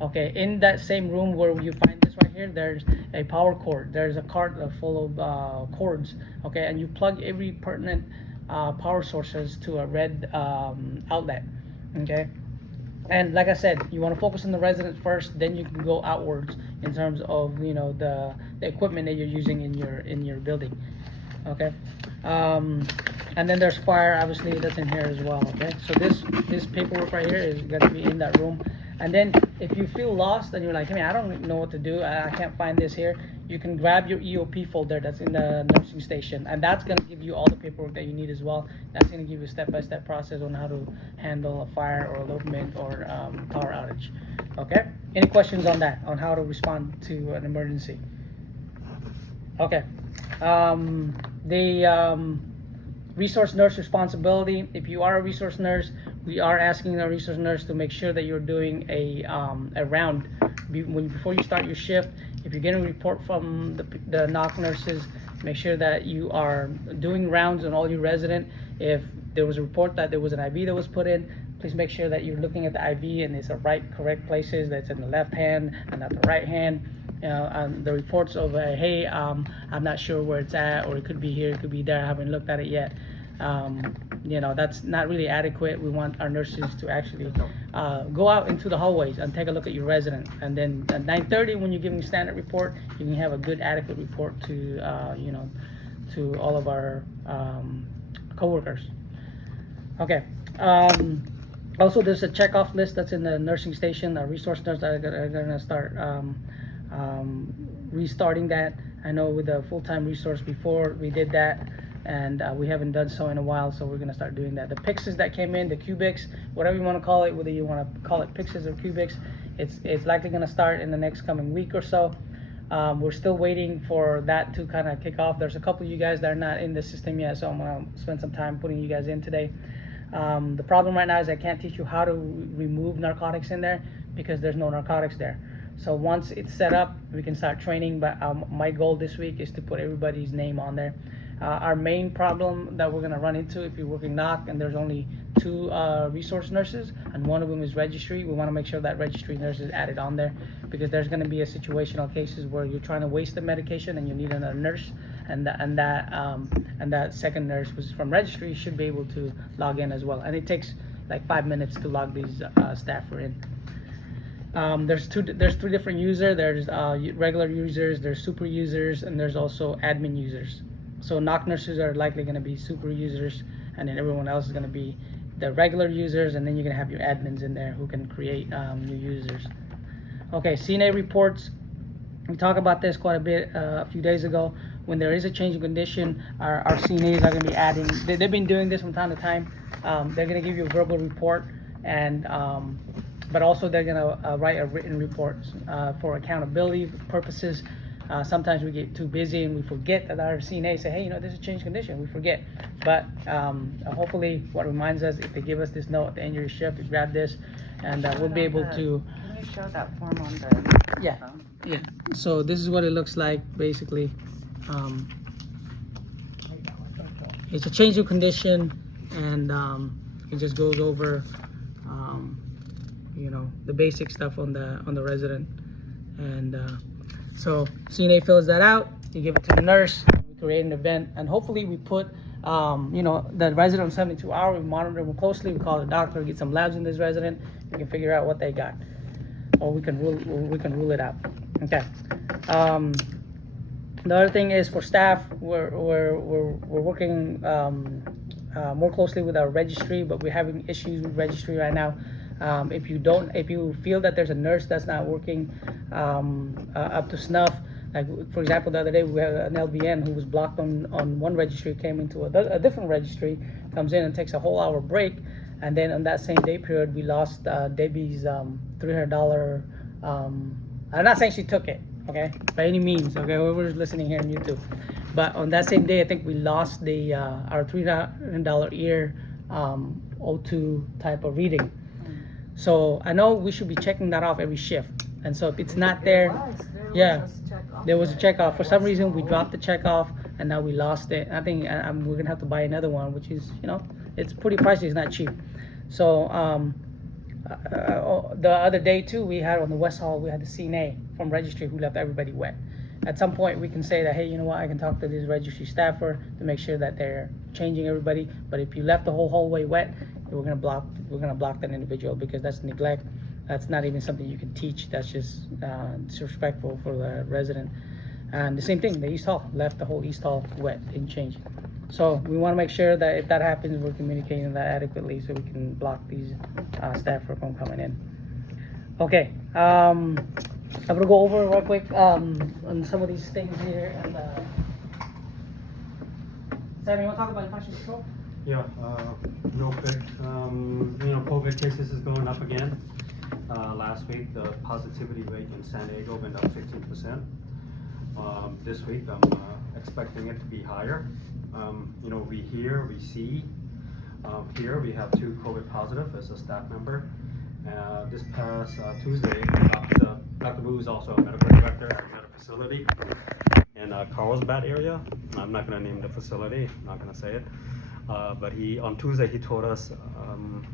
Okay, in that same room where you find this right here, there's a power cord. There's a cart full of cords. Okay, and you plug every pertinent power sources to a red outlet. Okay, and like I said, you want to focus on the residents first, then you can go outwards in terms of the equipment that you're using in your building. Okay, and then there's fire, obviously that's in here as well. Okay, so this paperwork right here is going to be in that room. And then if you feel lost and you're like, hey, I don't know what to do, I can't find this here, you can grab your EOP folder that's in the nursing station, and that's going to give you all the paperwork that you need as well. That's going to give you a step-by-step process on how to handle a fire or elopement or power outage. Okay? Any questions on that, on how to respond to an emergency? Okay. Resource nurse responsibility. If you are a resource nurse, we are asking a resource nurse to make sure that you're doing a round before you start your shift. If you're getting a report from the NOC nurses, make sure that you are doing rounds on all your resident. If there was a report that there was an IV that was put in, please make sure that you're looking at the IV and it's the correct places, that's in the left hand and not the right hand. And the reports of hey, I'm not sure where it's at, or it could be here, it could be there, I haven't looked at it yet. That's not really adequate. We want our nurses to actually go out into the hallways and take a look at your resident. And then at 9:30, when you're giving a standard report, you can have a good, adequate report to to all of our coworkers. Okay. Also, there's a checkoff list that's in the nursing station. Our resource nurses are gonna start restarting that. I know with the full-time resource before we did that, and we haven't done so in a while, so we're gonna start doing that. The Pyxes that came in, the cubics, whatever you want to call it, whether you want to call it Pyxes or cubics, it's likely gonna start in the next coming week or so. We're still waiting for that to kind of kick off. There's a couple of you guys that are not in the system yet, so I'm gonna spend some time putting you guys in today. The problem right now is I can't teach you how to remove narcotics in there because there's no narcotics there. So once it's set up, we can start training, but my goal this week is to put everybody's name on there. Our main problem that we're gonna run into, if you're working NOC and there's only 2 resource nurses and one of them is registry, we wanna make sure that registry nurse is added on there, because there's gonna be a situational cases where you're trying to waste the medication and you need another nurse, and that second nurse who's from registry should be able to log in as well. And it takes like 5 minutes to log these staff in. There's 3 different users. There's regular users, there's super users, and there's also admin users. So NOC nurses are likely going to be super users, and then everyone else is going to be the regular users, and then you're going to have your admins in there who can create new users. Okay, CNA reports. We talked about this quite a bit a few days ago. When there is a change in condition, our CNAs are going to be adding, they've been doing this from time to time. They're going to give you a verbal report, and but also they're going to write a written report for accountability purposes. Sometimes we get too busy and we forget that our CNA say, hey, there's a change condition. We forget. But hopefully what reminds us, if they give us this note at the end of your shift, is grab this, and we'll be able to. Can you show that form on the? Yeah. Yeah. So this is what it looks like, basically. It's a change of condition, and it just goes over, the basic stuff on the resident, and so CNA fills that out. You give it to the nurse. We create an event, and hopefully we put, the resident on 72 hours. We monitor them closely. We call the doctor, get some labs in this resident. We can figure out what they got, or we can rule it out. Okay. The other thing is for staff, we're working more closely with our registry, but we're having issues with registry right now. If you feel that there's a nurse that's not working up to snuff, like for example, the other day we had an LVN who was blocked on one registry, came into a different registry, comes in and takes a whole hour break, and then on that same day period we lost Debbie's $300. I'm not saying she took it, okay, by any means, okay, whoever's listening here on YouTube, but on that same day I think we lost the our $300 ear O2 type of reading. So I know we should be checking that off every shift, and so if it's not there, there was a check off. For some reason we dropped the check off and now we lost it. I think we're gonna have to buy another one, which is, you know, it's pretty pricey, it's not cheap. So the other day too, we had on the West Hall, we had the CNA from registry who left everybody wet. At some point we can say that, hey, you know what, I can talk to this registry staffer to make sure that they're changing everybody, but if you left the whole hallway wet, we're gonna block that individual, because that's neglect. That's not even something you can teach. That's just disrespectful for the resident. And the same thing, the East Hall left the whole East Hall wet, didn't change. So we want to make sure that if that happens, we're communicating that adequately so we can block these staff from coming in. Okay, I'm gonna go over real quick on some of these things here. And Sam, you want to talk about infection control? Yeah, real quick, you know, COVID cases is going up again. Last week, the positivity rate in San Diego went up 15%. This week, I'm expecting it to be higher. You know, we see, here we have 2 COVID positive as a staff member. This past Tuesday, Dr. Wu is also a medical director at another facility in Carlsbad area. I'm not going to name the facility, I'm not going to say it. But on Tuesday he told us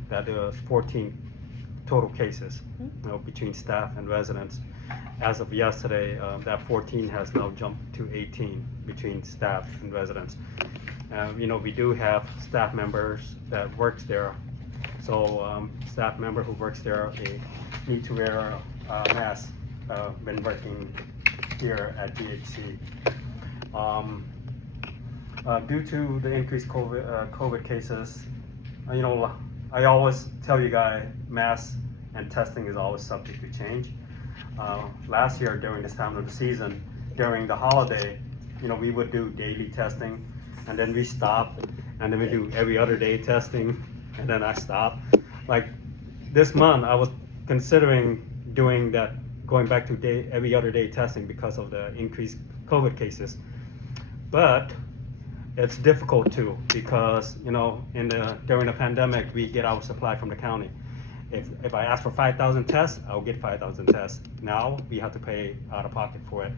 that there was 14 total cases, you know, between staff and residents. As of yesterday, that 14 has now jumped to 18 between staff and residents. You know, we do have staff members that works there. So staff member who works there, they need to wear a mask when working here at DHC. Due to the increased COVID cases, you know, I always tell you guys, masks and testing is always subject to change. Last year during this time of the season, during the holiday, you know, we would do daily testing, and then we stopped, and then we do every other day testing, and then I stopped. Like this month, I was considering doing that, going back to every other day testing because of the increased COVID cases. But it's difficult too, because, you know, during the pandemic, we get our supply from the county. If I ask for 5,000 tests, I'll get 5,000 tests. Now we have to pay out of pocket for it.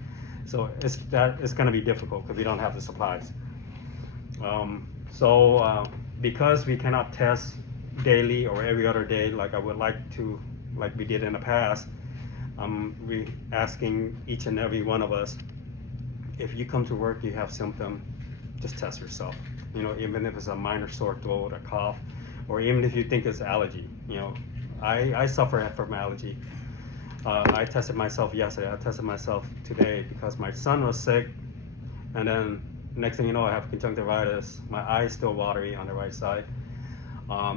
So it's going to be difficult because we don't have the supplies. Because we cannot test daily or every other day like I would like to, like we did in the past, we asking each and every one of us, if you come to work, you have symptoms, just test yourself. You know, even if it's a minor sore throat or cough, or even if you think it's allergy. You know, I suffer from allergy. I tested myself yesterday. I tested myself today because my son was sick, and then next thing you know, I have conjunctivitis. My eye is still watery on the right side.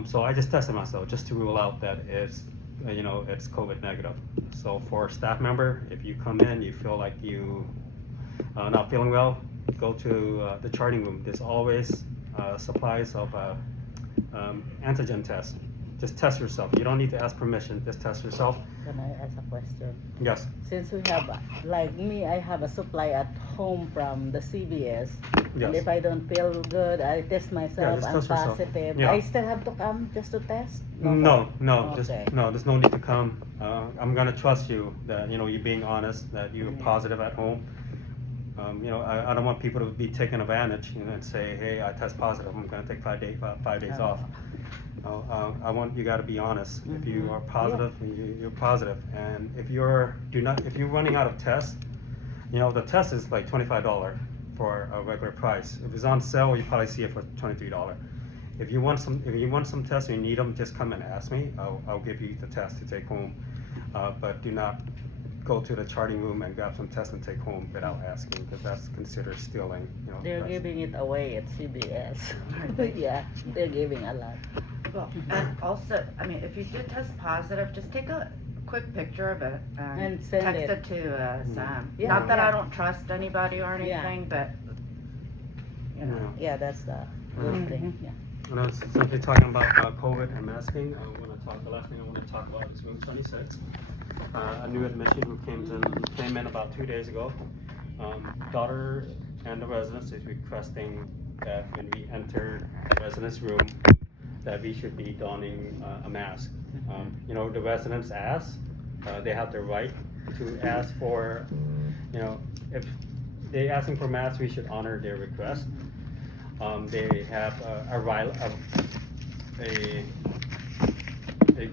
So I just tested myself just to rule out that it's, you know, it's COVID negative. So for a staff member, if you come in, you feel like you not feeling well, go to the charting room. There's always supplies of antigen tests. Just test yourself. You don't need to ask permission. Just test yourself. Can I ask a question? Yes. Since we have, like me, I have a supply at home from the CVS. Yes. And if I don't feel good, I test myself, just I'm test yourself. positive. Yeah. I still have to come just to test? No, Okay. there's no need to come. I'm gonna trust you that, you know, you're being honest, that you're positive at home. You know, I don't want people to be taken advantage, you know, and say, hey, I test positive, I'm gonna take 5 days off. I want you gotta be honest. If you are positive, you're positive. And if you're running out of tests, you know, the test is like $25 for a regular price. If it's on sale, you probably see it for $23. If you want some tests and you need them, just come and ask me. I'll give you the test to take home. But do not go to the charting room and grab some tests and take home without asking, because that's considered stealing, you know. They're that's- giving it away at CBS. Yeah, they're giving a lot. Well, and also, I mean, if you do test positive, just take a quick picture of it and And send text it. it to Sam. Yeah. Not that I Yeah. don't trust anybody or Yeah. anything, but, you know. Yeah, that's the good thing, yeah. And I was simply talking about COVID and masking. The last thing I want to talk about is room 26. A new admission who came in about 2 days ago. Daughter and the residents is requesting that when we enter the residence room, that we should be donning a mask. You know, the residents ask, they have the right to ask for, you know, if they asking for masks, we should honor their request. They have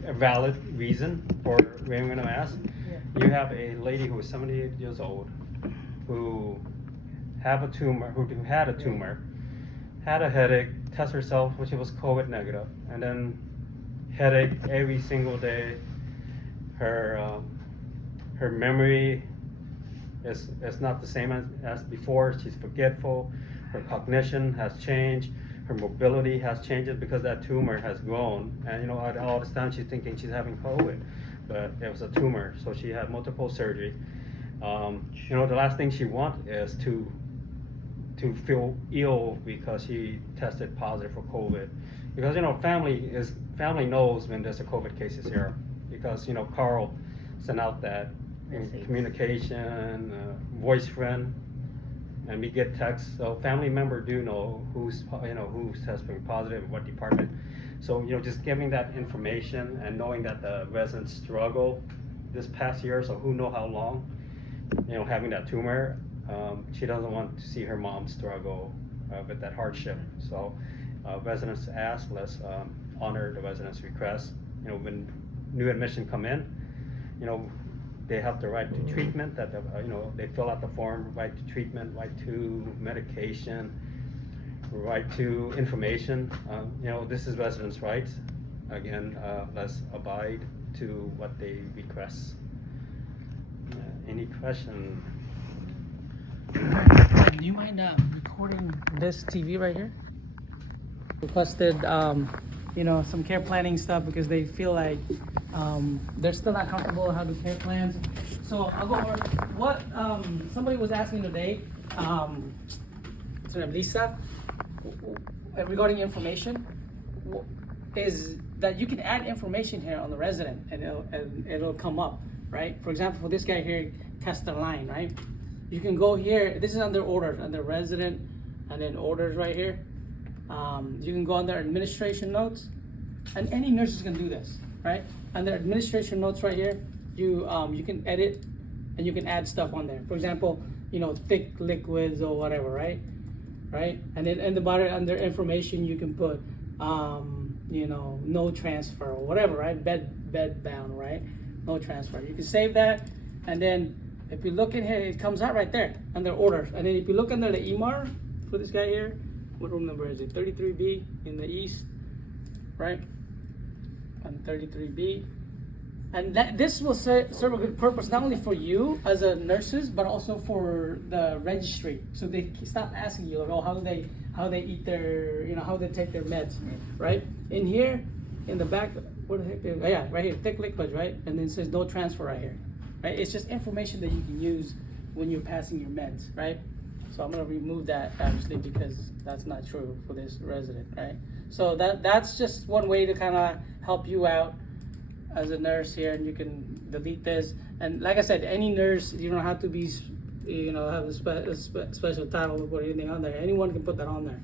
a valid reason for wearing a mask. You have a lady who is 78 years old, who had a tumor, had a headache, test herself, which was COVID negative, and then headache every single day. Her memory is not the same as before. She's forgetful. Her cognition has changed. Her mobility has changed because that tumor has grown. And you know, all this time she's thinking she's having COVID, but it was a tumor, so she had multiple surgery. You know, the last thing she wants is to feel ill because she tested positive for COVID. Because you know, family knows when there's a COVID cases here, because you know, Carl sent out that communication, voice friend, and we get texts, so family member do know who's testing positive, what department. So you know, just giving that information and knowing that the residents struggle this past year, so who know how long, you know, having that tumor, she doesn't want to see her mom struggle with that hardship. So residents ask, let's honor the residents' request. You know, when new admission come in, you know, they have the right to treatment, that you know, they fill out the form, right to treatment, right to medication, right to information. You know, this is residents' rights. Again, let's abide to what they request. Any question? Do you mind recording this TV right here? Requested, you know, some care planning stuff because they feel like they're still not comfortable how to do care plans. So I'll go over what somebody was asking today. What's her name, Lisa, regarding information, is that you can add information here on the resident and it'll come up, right? For example, for this guy here, Castelline, right? You can go here. This is under orders, under resident, and then orders right here. You can go under administration notes, and any nurses can do this, right? Under administration notes right here, you can edit and you can add stuff on there. For example, you know, thick liquids or whatever, right? Right? And then in the bottom under information, you can put, you know, no transfer or whatever, right? Bed bound, right? No transfer. You can save that, and then if you look in here, it comes out right there under orders. And then if you look under the EMR for this guy here, what room number is it? 33B in the east, right? And 33B. And this will serve a good purpose, not only for you as a nurses, but also for the registry. So they stop asking you, like, oh, how they eat their, you know, how they take their meds, right? In here, in the back, what the heck? Yeah, right here, thick liquids, right? And then it says no transfer right here, right? It's just information that you can use when you're passing your meds, right? So I'm gonna remove that obviously because that's not true for this resident, right? So that's just one way to kind of help you out as a nurse here, and you can delete this. And like I said, any nurse, you don't have to be, you know, have a special title or anything on there. Anyone can put that on there,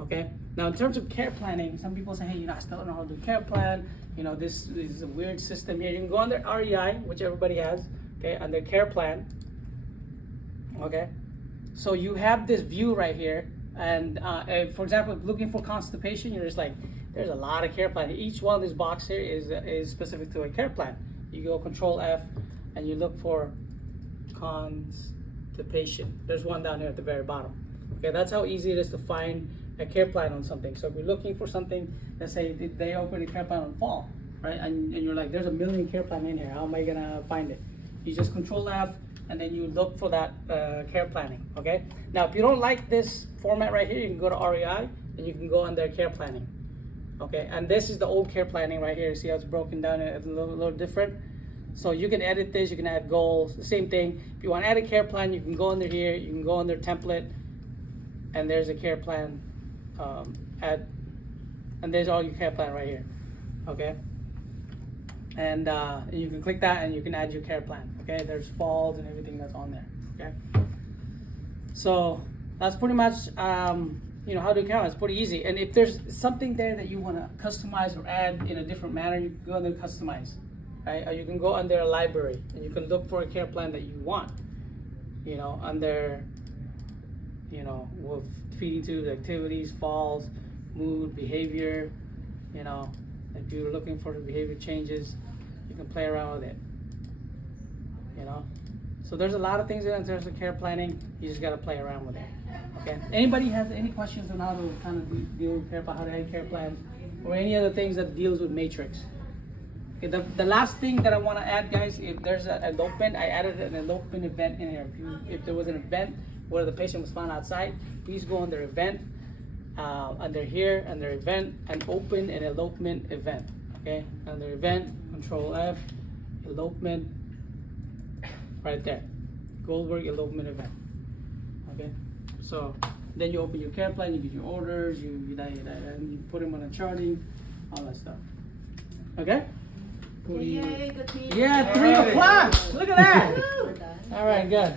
okay? Now in terms of care planning, some people say, hey, you know, I still don't know how to do care plan. You know, this is a weird system here. You can go under REI, which everybody has, okay, under care plan, okay? So you have this view right here, and for example, looking for constipation, you're just like, there's a lot of care plans. Each one of these boxes here is specific to a care plan. You go Control F, and you look for constipation. There's one down here at the very bottom. Okay, that's how easy it is to find a care plan on something. So if you're looking for something, let's say they open a care plan on fall, right? And you're like, there's a million care plan in here. How am I gonna find it? you just control F, and then you look for that care planning, okay? Now, if you don't like this format right here, you can go to REI, and you can go under care planning, okay? And this is the old care planning right here. See how it's broken down a little different? So you can edit this, you can add goals, the same thing. If you want to add a care plan, you can go under here, you can go under template, and there's a care plan, add, and there's all your care plan right here, okay? And you can click that and you can add your care plan, okay? There's falls and everything that's on there, okay? So that's pretty much, you know, how to count. It's pretty easy. And if there's something there that you want to customize or add in a different manner, you can go under customize, right? Or you can go under a library and you can look for a care plan that you want, you know, under, you know, with feeding tubes, activities, falls, mood, behavior, you know, if you're looking for the behavior changes, you can play around with it, you know. So there's a lot of things in terms of care planning. You just gotta play around with it. Okay. Anybody has any questions on how to kind of deal with care plan, how to add care plans, or any other things that deals with Matrix? Okay. The last thing that I want to add, guys, if there's an elopement, I added an elopement event in here. If there was an event where the patient was found outside, please go under event, under here, under event, and open an elopement event. Okay. Under event, control F, elopement. Right there, Goldberg elopement event. Okay, so then you open your care plan, you get your orders, you put them on a charting, all that stuff. Okay. Yay, good meeting. Yeah, 3 o'clock. Look at that. All right, good.